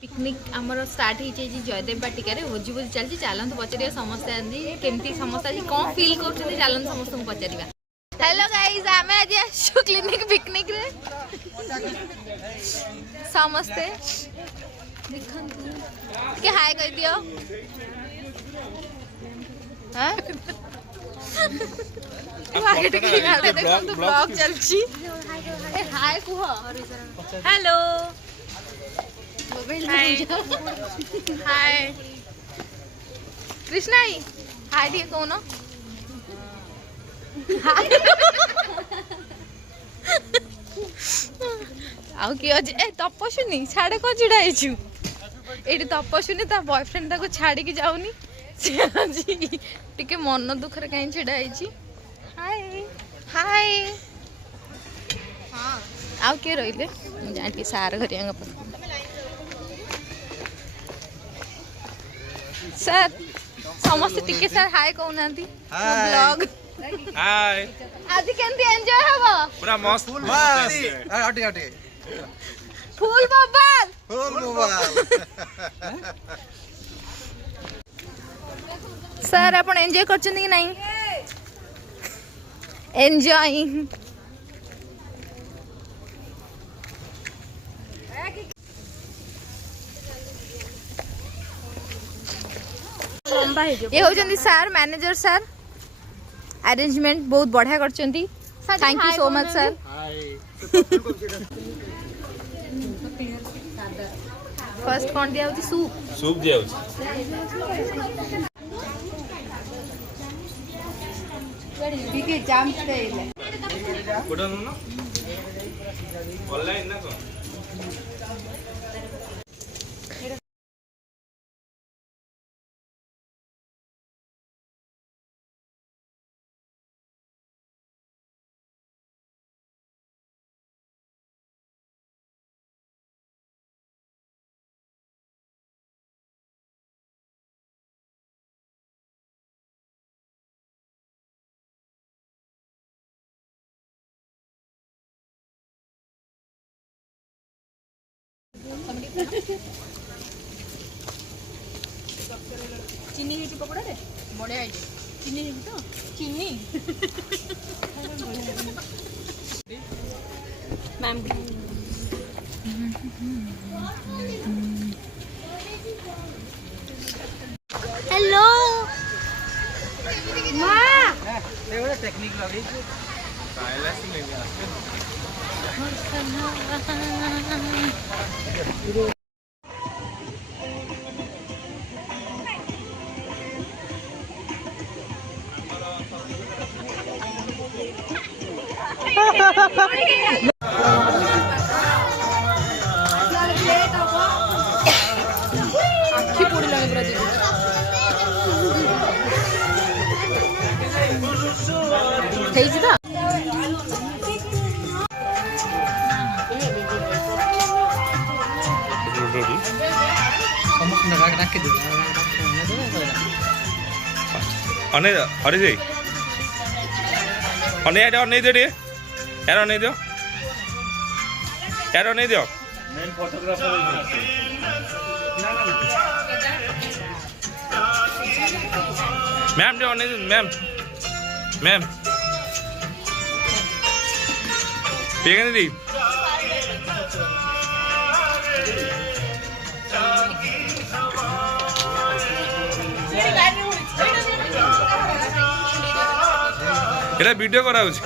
Picnic आमर start हो जयदेव बाटिका भोजी भोजी चलती चलते पचार समस्ते आज केमती समस्त आज कौन फिल कर चलते समस्त पचार। हेलो गाइस आमे आज आसु क्लिनिक पिकनिक रे समस्ते देखंतु के हाय कह दियो हां देखंतु ब्लॉग चलची ए हाय कुह हेलो हाय हाय कृष्णा हाय दिए कौन आउ किए अच्छे ए तपस्विनी छाड़े कौन छिड़ा ये तपस्विनी ता बॉयफ्रेंड ताको छाड़ी की जाऊनी टिके मन दुख रे कहीं छिड़ा हाय हाय हाँ आउ किए रहिले जाटी सार घरिया सर समस्त टिके सर हाय कहना ब्लॉग हाय आज केंती एंजॉय हबो पूरा मस्त हटे हटे फुल मोबाइल सर अपन एंजॉय करछन कि नहीं एंजॉयिंग ये होचंदी सर मैनेजर सर अरेंजमेंट बहुत बढ़िया करचंदी thank you so much sir. First कौन दिया होची सूप सूप दिया होची ठीक है जाम स्टाइल कोडा ना ऑनलाइन ना को चीनी हेटी पकोड़ा रे बढ़िया आइडिया चीनी हेटी तो चीनी मैम हेलो मां एवढा टेक्निक लावी कायला सी लेंगे आजकल आखी पोड़ी लगे पूरा दीदी ହେଇଛି ତ ସମସ୍ତ ରାଖି ଦେ ଅନେ ହରି ଦେଇ ଅନେ ଏଟା ଅନେ ଦେ ଟିକେ यार ଅନେ ଦିଅ यार ଅନେ ଦିଅ मेन फोटोग्राफर मैम जो नहीं मैम मैम पेगन दी एटा वीडियो करा होची